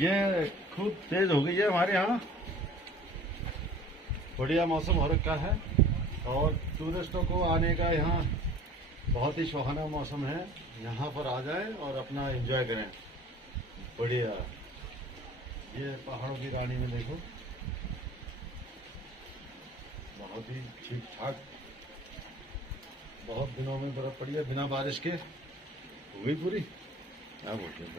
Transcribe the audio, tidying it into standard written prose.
ये खूब तेज हो गई है हमारे यहाँ। बढ़िया मौसम हो रखा है और टूरिस्टों को आने का यहाँ बहुत ही सुहाना मौसम है। यहाँ पर आ जाएं और अपना एंजॉय करें। बढ़िया। ये पहाड़ों की रानी में देखो, बहुत ही ठीक ठाक। बहुत दिनों में बर्फ पड़ी है बिना बारिश के, हो गई पूरी। क्या बोलते हैं, बढ़िया।